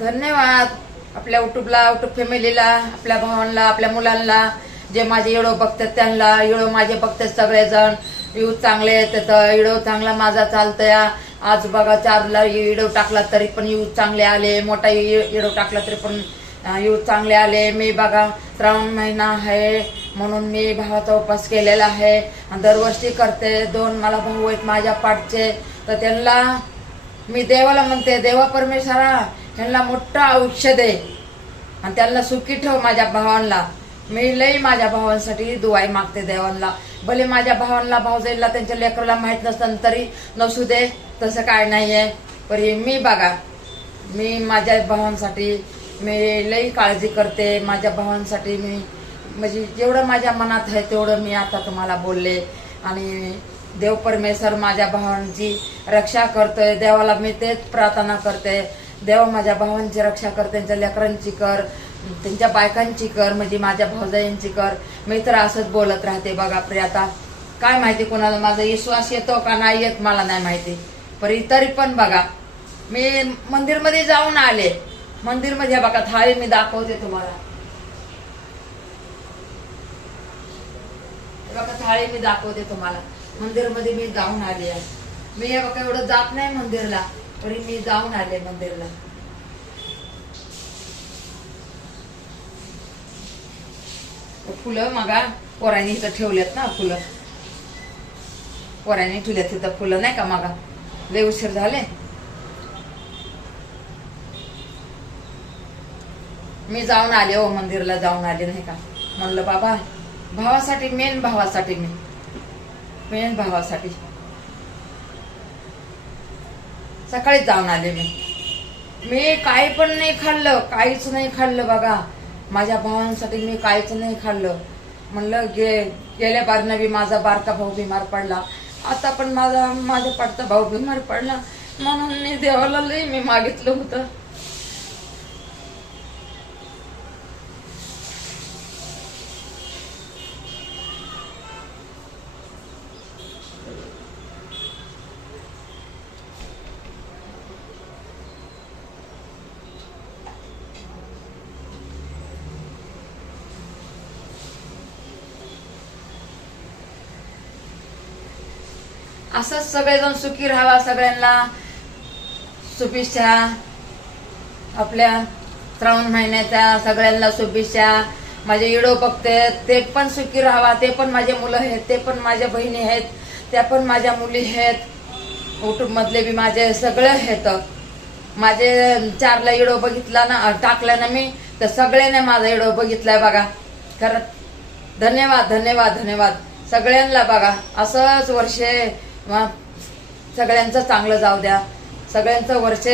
धन्यवाद आपल्या यूट्यूब फॅमिलीला, आपल्या भावांना, आपल्या मुलांना, जे माझे व्हिडिओ बघतात त्यांना. व्हिडिओ माझे बघतात सगळेजण, व्ह्यूज चांगले येतात, व्हिडिओ चांगला माझा चालतोय. आज बघा 4ला व्हिडिओ टाकला तरी पण व्ह्यूज चांगले आले, मोठा व्हिडिओ टाकला तरी पण व्ह्यूज चांगले आले. मी बघा श्रावण महिना आहे म्हणून मी भावाचा उपास केलेला आहे, दरवर्षी करते. 2 मला भाऊ आहेत माझ्या पाठचे, तर त्यांना मी देवाला म्हणते, देवा परमेश्वरा त्यांना मोठं आयुष्य दे आणि त्यांना सुखी ठेव. माझ्या भावांना मी लई माझ्या भावांसाठी दुआई मागते देवांना. भले माझ्या भावांना, भाऊजाईला, त्यांच्या लेकराला माहीत नसतं तरी नसू दे, तसं काय नाहीये. पण मी बघा, मी माझ्या भावांसाठी मी लई काळजी करते. माझ्या भावांसाठी मी म्हणजे जेवढं माझ्या मनात आहे तेवढं मी आता तुम्हाला बोलले. आणि देव परमेश्वर माझ्या भावांची रक्षा करतोय. देवाला मी तेच प्रार्थना करते, देव माझ्या भावांची रक्षा कर, त्यांच्या लेकरांची कर, त्यांच्या बायकांची कर, म्हणजे माझ्या भाऊजाईंची कर. मी तर असंच बोलत राहते. बघा प्रियता, काय माहिती कोणाला माझा विश्वास येतो का नाही येत मला नाही माहिती. पण तरी पण बघा, मी मंदिरमध्ये जाऊन आले. मंदिरमध्ये बघा थाळी मी दाखवते तुम्हाला. बघा थाळी मी दाखवते तुम्हाला. मंदिरमध्ये मी जाऊन आले आहे. मी बघा एवढं जात नाही मंदिरला, तरी मी जाऊन आले मंदिरला. फुलं मगा पोरांनी इथं ठेवलेत ना, फुलं पोरांनी ठेवल्यात तिथं फुलं नाही का. मगा लय उशीर झाले. मी जाऊन आले हो, मंदिरला जाऊन आले नाही का. म्हणलं बाबा भावासाठी, मेन भावासाठी, मेन भावासाठी सकाळीच जाऊन आले. मी काही पण नाही खाल्लं, काहीच नाही खाल्लं. बघा माझ्या भावांसाठी मी काहीच नाही खाल्लं. म्हणलं गेल्या बारनं बी माझा बारका भाऊ बिमार पडला, आता पण माझ्या पाठचा भाऊ बिमार पडला, म्हणून मी देवाला लई मी मागितलं होतं. असंच सगळेजण सुखी राहावा, सगळ्यांना शुभेच्छा. आपल्या श्रावण महिन्याच्या सगळ्यांना शुभेच्छा. माझे व्हिडिओ बघते ते पण सुखी राहावा. ते पण माझे मुलं आहेत, ते पण माझ्या बहिणी आहेत, त्या पण माझ्या मुली आहेत. यूट्यूब मधले बी माझे सगळे आहेत. माझे 4ला व्हिडिओ बघितला ना, टाकला ना मी, तर सगळ्यांनी माझा व्हिडिओ बघितलाय. बघा खरंच धन्यवाद, धन्यवाद, धन्यवाद सगळ्यांना. बघा असंच वर्ष सगळ्यांचं चांगलं जाऊ द्या. सगळ्यांचं वर्ष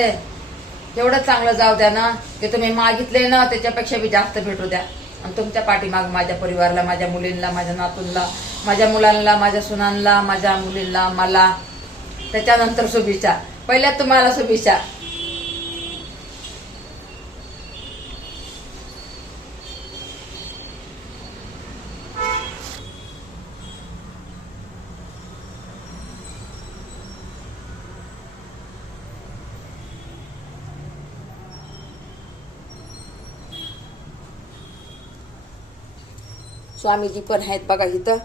तेवढं चांगलं जाऊ द्या ना, की तुम्ही मागितले ना त्याच्यापेक्षा बी जास्त भेटू द्या. आणि तुमच्या पाठीमाग माझ्या परिवाराला, माझ्या मुलींना, माझ्या नातूंना, माझ्या मुलांना, माझ्या सुनांना, माझ्या मुलींना, मला त्याच्यानंतर शुभेच्छा. पहिल्या तुम्हाला शुभेच्छा. स्वामीजी पण आहेत बघा इथं,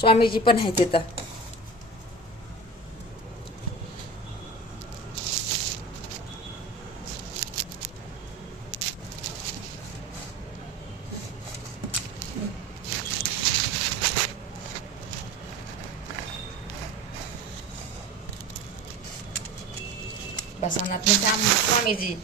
स्वामीजी पण आहेत इथं. बसवनाथ स्वामीजी